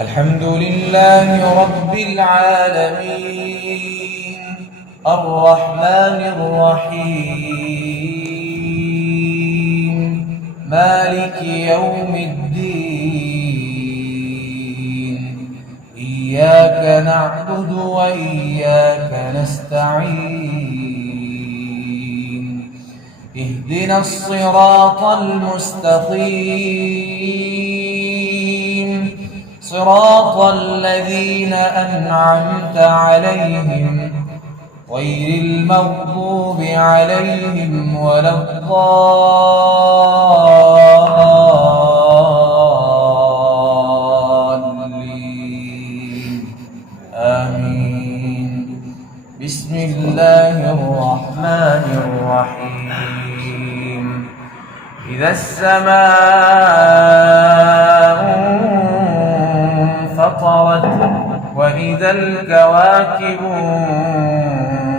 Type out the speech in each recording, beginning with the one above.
الحمد لله رب العالمين الرحمن الرحيم مالك يوم الدين إياك نعبد وإياك نستعين اهدنا الصراط المستقيم صراط الذين أنعمت عليهم غير المغضوب عليهم ولا الضالين آمين. بسم الله الرحمن الرحيم. إذا السماء فطرت وإذا الكواكب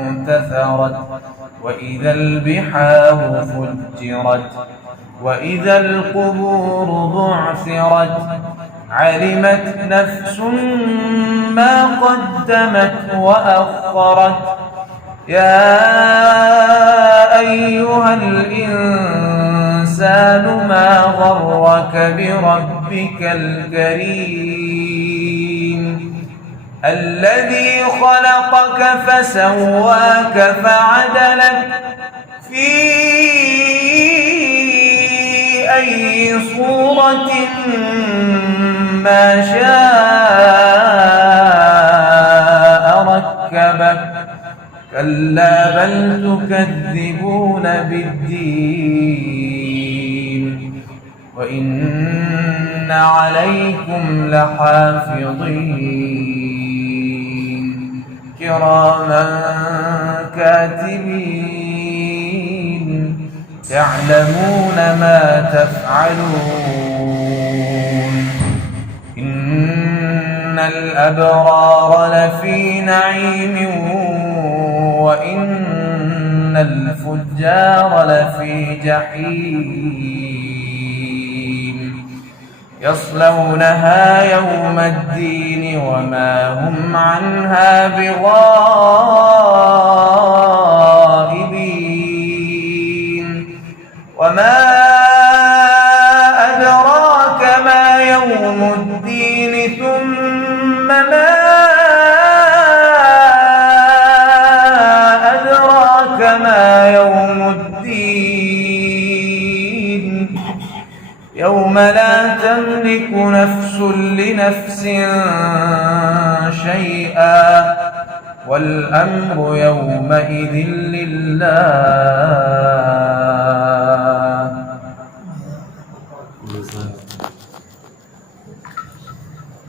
انتثرت وإذا البحار فجرت وإذا القبور بعثرت علمت نفس ما قدمت وأخرت. يا أيها الإنسان ما غرك بربك الكريم الذي خلقك فسواك فعدلك في أي صورة ما شاء ركبك. كلا بل تكذبون بالدين وإن عليكم لحافظين كراما كاتبين يعلمون ما تفعلون. إن الأبرار لفي نعيم وإن الفجار لفي جحيم يصلونها يوم الدين وما هم عنها بغائبين. وما أدراك ما يوم الدين ثم ما أدراك ما يوم الدين يوم لا تملك نفس لنفس شيئا والأمر يومئذ لله.